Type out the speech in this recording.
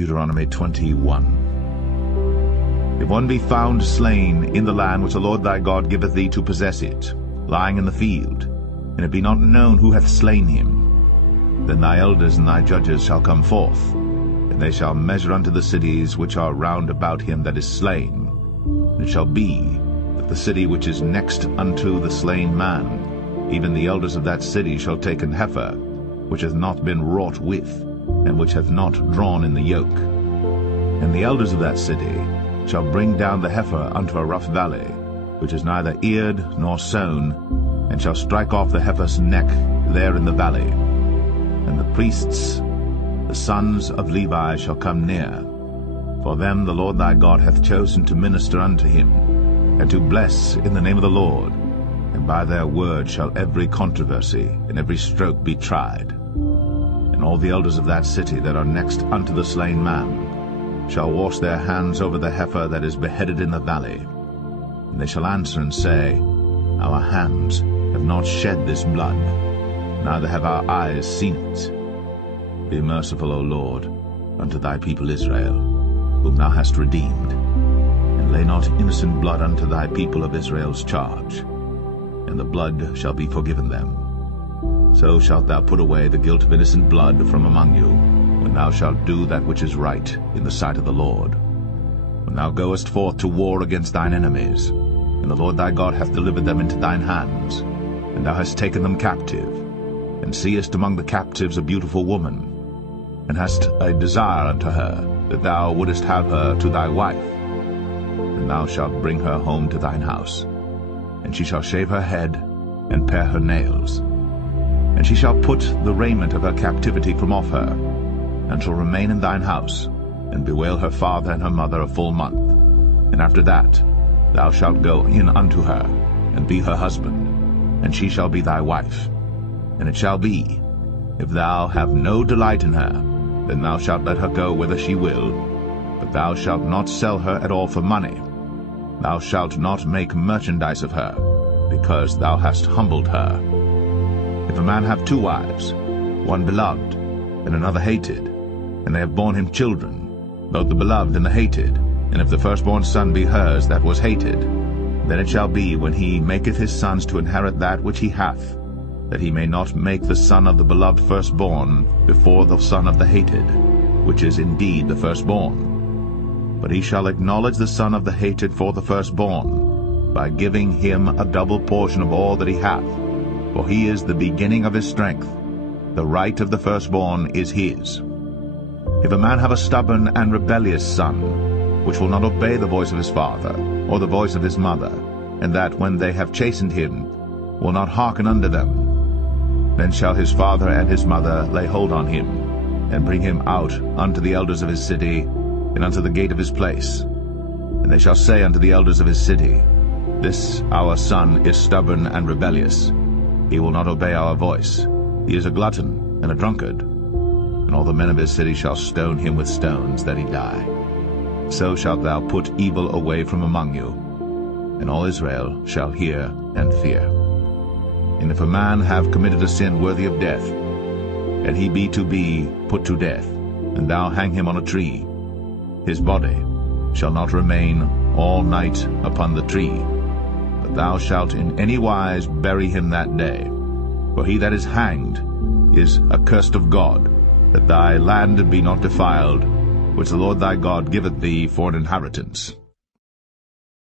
Deuteronomy 21. If one be found slain in the land which the Lord thy God giveth thee to possess it, lying in the field, and it be not known who hath slain him, then thy elders and thy judges shall come forth, and they shall measure unto the cities which are round about him that is slain. And it shall be that the city which is next unto the slain man, even the elders of that city shall take an heifer, which hath not been wrought with, and which hath not drawn in the yoke. And the elders of that city shall bring down the heifer unto a rough valley, which is neither eared nor sown, and shall strike off the heifer's neck there in the valley. And the priests, the sons of Levi, shall come near, for them the Lord thy God hath chosen to minister unto him, and to bless in the name of the Lord, and by their word shall every controversy and every stroke be tried. And all the elders of that city that are next unto the slain man shall wash their hands over the heifer that is beheaded in the valley. And they shall answer and say, Our hands have not shed this blood, neither have our eyes seen it. Be merciful, O Lord, unto thy people Israel, whom thou hast redeemed, and lay not innocent blood unto thy people of Israel's charge, and the blood shall be forgiven them. So shalt thou put away the guilt of innocent blood from among you, when thou shalt do that which is right in the sight of the Lord. When thou goest forth to war against thine enemies, and the Lord thy God hath delivered them into thine hands, and thou hast taken them captive, and seest among the captives a beautiful woman, and hast a desire unto her, that thou wouldest have her to thy wife, then thou shalt bring her home to thine house, and she shall shave her head, and pare her nails. And she shall put the raiment of her captivity from off her, and shall remain in thine house, and bewail her father and her mother a full month. And after that thou shalt go in unto her, and be her husband, and she shall be thy wife. And it shall be, if thou have no delight in her, then thou shalt let her go whither she will, but thou shalt not sell her at all for money. Thou shalt not make merchandise of her, because thou hast humbled her. If a man have two wives, one beloved, and another hated, and they have borne him children, both the beloved and the hated, and if the firstborn son be hers that was hated, then it shall be, when he maketh his sons to inherit that which he hath, that he may not make the son of the beloved firstborn before the son of the hated, which is indeed the firstborn. But he shall acknowledge the son of the hated for the firstborn, by giving him a double portion of all that he hath, for he is the beginning of his strength. The right of the firstborn is his. If a man have a stubborn and rebellious son, which will not obey the voice of his father, or the voice of his mother, and that, when they have chastened him, will not hearken unto them, then shall his father and his mother lay hold on him, and bring him out unto the elders of his city, and unto the gate of his place. And they shall say unto the elders of his city, This our son is stubborn and rebellious. He will not obey our voice. He is a glutton and a drunkard. And all the men of his city shall stone him with stones, that he die. So shalt thou put evil away from among you, and all Israel shall hear and fear. And if a man have committed a sin worthy of death, and he be to be put to death, and thou hang him on a tree, his body shall not remain all night upon the tree, but thou shalt in any wise bury him that day. For he that is hanged is accursed of God, that thy land be not defiled, which the Lord thy God giveth thee for an inheritance.